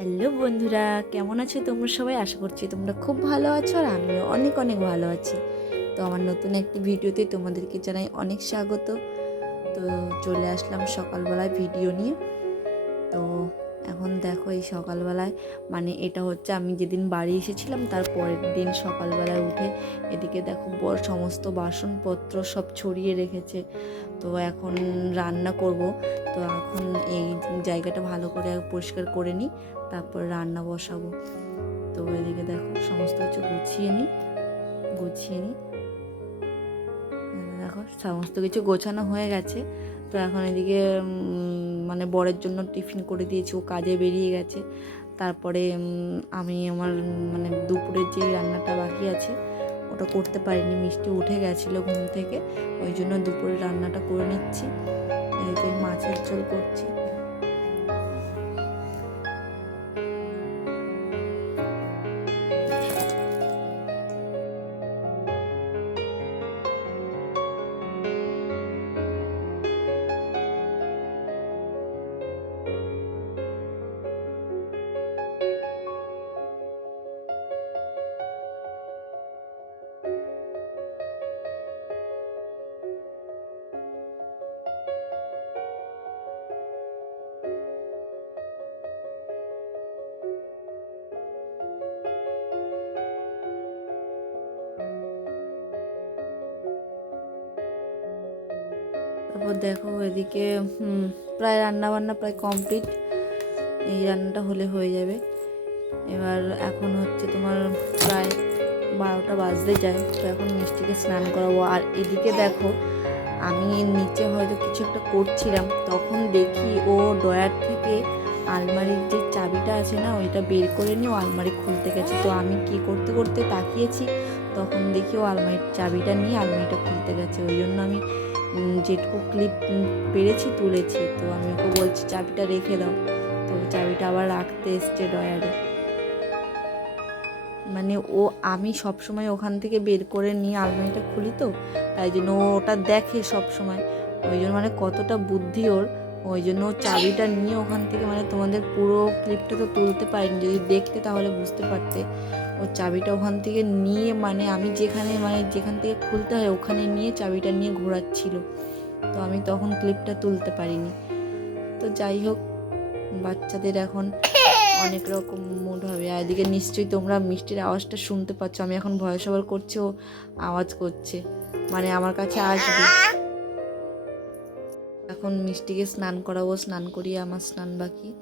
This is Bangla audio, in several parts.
হ্যালো বন্ধুরা, কেমন আছো তোমরা সবাই? আশা করছি তোমরা খুব ভালো আছো আর আমিও অনেক অনেক ভালো আছি। তো আমার নতুন একটি ভিডিওতে তোমাদেরকে জানাই অনেক স্বাগত। তো চলে আসলাম সকালবেলায় ভিডিও নিয়ে। তো এখন দেখো এই সকালবেলায় মানে এটা হচ্ছে আমি যেদিন বাড়ি এসেছিলাম, তার পরের দিন সকালবেলায় উঠে এদিকে দেখো বড় সমস্ত বাসনপত্র সব ছড়িয়ে রেখেছে। তো এখন রান্না করব। তো এখন এই জায়গাটা ভালো করে পরিষ্কার করে নিই, তারপর রান্না বসাবো। তো এদিকে দেখো সমস্ত কিছু গুছিয়ে নিই গুছিয়ে নিই। দেখো সমস্ত কিছু গোছানো হয়ে গেছে। তো এখন এদিকে মানে বরের জন্য টিফিন করে দিয়েছি, ও কাজে বেরিয়ে গেছে। তারপরে আমি আমার মানে দুপুরের যে রান্নাটা বাকি আছে, ওটা করতে পারিনি, মিষ্টি উঠে গেছিল ঘুম থেকে, ওই জন্য দুপুরে রান্নাটা করে নিচ্ছি। এদিকে মাছের ঝোল করছি। তারপর দেখো এদিকে প্রায় রান্না বান্না প্রায় কমপ্লিট এই রান্নাটা হলে হয়ে যাবে। এবার এখন হচ্ছে তোমার প্রায় বারোটা বাজতে যায়, তো এখন মিষ্টিকে স্নান করাবো। আর এদিকে দেখো, আমি নিচে হয়তো কিছু একটা করছিলাম, তখন দেখি ও ডয়ার থেকে আলমারির যে চাবিটা আছে না, ওইটা বের করে নিয়ে ও আলমারি খুলতে গেছে। তো আমি কি করতে করতে তাকিয়েছি, তখন দেখি ও আলমারির চাবিটা নিয়ে আলমারিটা খুলতে গেছে। ওই জন্য আমি যেটুকু ক্লিপ পেরেছি, তুলেছি। তো আমি ওকে বলছি, চাবিটা রেখে দাও। তো চাবিটা আবার রাখতে এসছে ডয়ারে মানে ও, আমি সব সময় ওখান থেকে বের করে নিয়ে আলমারিটা খুলি তো, তাই জন্য ওটা দেখে সব সময় ওই জন্য মানে কতটা বুদ্ধি ওর। ওই জন্য চাবিটা নিয়ে ওখান থেকে মানে তোমাদের পুরো ক্লিপটা তো তুলতে পারিনি। যদি দেখতে তাহলে বুঝতে পারতে। ও চাবিটা ওখান থেকে নিয়ে মানে আমি যেখানে মানে যেখান থেকে খুলতে হয় ওখানে নিয়ে চাবিটা নিয়ে ঘোরাচ্ছিল। তো আমি তখন ক্লিপটা তুলতে পারিনি। তো যাই হোক, বাচ্চাদের এখন অনেক রকম মুড হবে। আর এদিকে নিশ্চয়ই তোমরা মিষ্টির আওয়াজটা শুনতে পাচ্ছ। আমি এখন ভয়েস ওভার করছি, ও আওয়াজ করছে। মানে আমার কাছে আসবে। এখন মিষ্টিকে স্নান করাবো, স্নান করিয়ে আমার স্নান বাকি।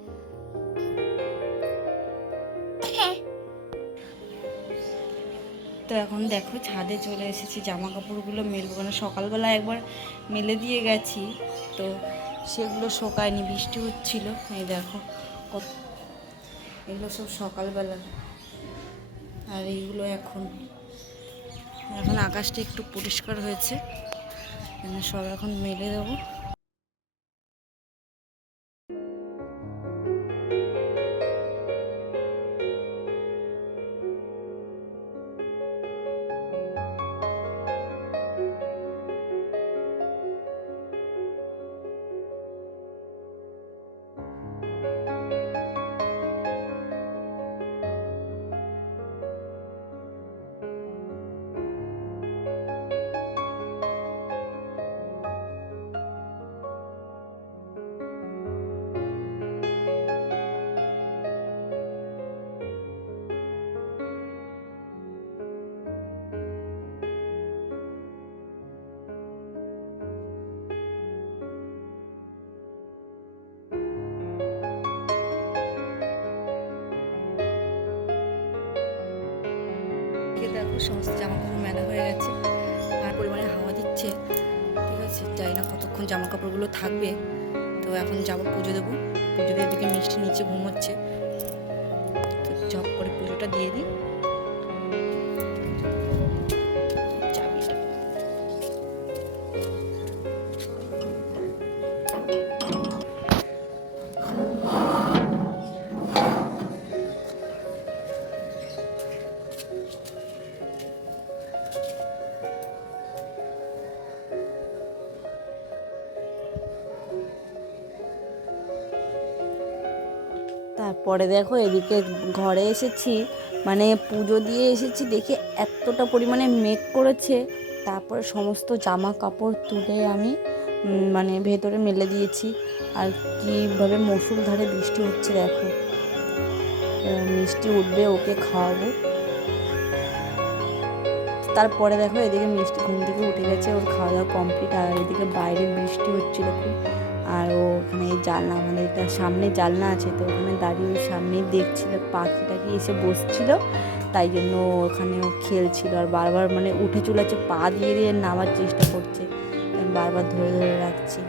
তো এখন দেখো ছাদে চলে এসেছি জামা কাপড়গুলো মেলবো কারণ সকালবেলা একবার মেলে দিয়ে গেছি, তো সেগুলো শোকায়নি, বৃষ্টি হচ্ছিল, এই দেখো এগুলো সব সকালবেলা আর এইগুলো এখন। এখন আকাশটা একটু পরিষ্কার হয়েছে সব এখন মেলে দেবো। এদিকে দেখো সমস্ত জামা কাপড় মেলা হয়ে গেছে। আর পরিমাণে হাওয়া দিচ্ছে। ঠিক আছে, জানি না কতক্ষণ জামা কাপড়গুলো থাকবে। তো এখন যাব পুজো দেবো। পুজো দিয়ে দিকে মিষ্টি নিচে ঘুমোচ্ছে। তো ঝপ করে পুজোটা দিয়ে দিই। তারপরে দেখো এদিকে ঘরে এসেছি মানে পুজো দিয়ে এসেছি দেখে এতটা পরিমাণে মেঘ করেছে। তারপরে সমস্ত জামা কাপড় তুলে আমি মানে ভেতরে মেলে দিয়েছি। আর কীভাবে মসুর ধারে বৃষ্টি হচ্ছে দেখো। মিষ্টি উঠবে, ওকে খাওয়াবো। তারপরে দেখো এদিকে মিষ্টি ঘুম থেকে উঠে গেছে, ওর খাওয়া দাওয়া কমপ্লিট। আর এদিকে বাইরে বৃষ্টি হচ্ছিল খুব। আর ও ওখানে জানলা আমাদের একটা সামনে জানলা আছে, তো ওখানে দাঁড়িয়ে ওই সামনেই দেখছিল পাখি টাখি এসে বসছিল, তাই জন্য ওখানে ও খেলছিল আর বারবার মানে উঠে চলেছে, পা দিয়ে দিয়ে নামার চেষ্টা করছে বারবার ধরে ধরে রাখছি।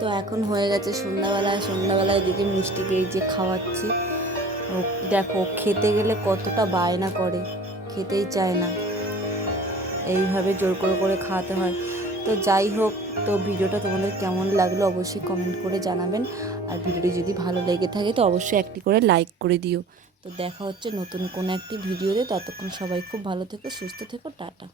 তো এখন হয়ে গেছে সন্ধ্যাবেলায় সন্ধ্যাবেলায় এদিকে মিষ্টিকে যে খাওয়াচ্ছি। দেখো, খেতে গেলে কতটা বায়না করে, খেতেই চায় না। এইভাবে জোর করে করে খাওয়াতে হয়। তো যাই হোক, তো ভিডিওটা তোমাদের কেমন লাগল অবশ্যই কমেন্ট করে জানাবেন। আর ভিডিওটি যদি ভালো লেগে থাকে, তো অবশ্যই একটি করে লাইক করে দিও। তো দেখা হচ্ছে নতুন কোনো একটি ভিডিওতে। ততক্ষণ সবাই খুব ভালো থেকো, সুস্থ থেকো, টাটা।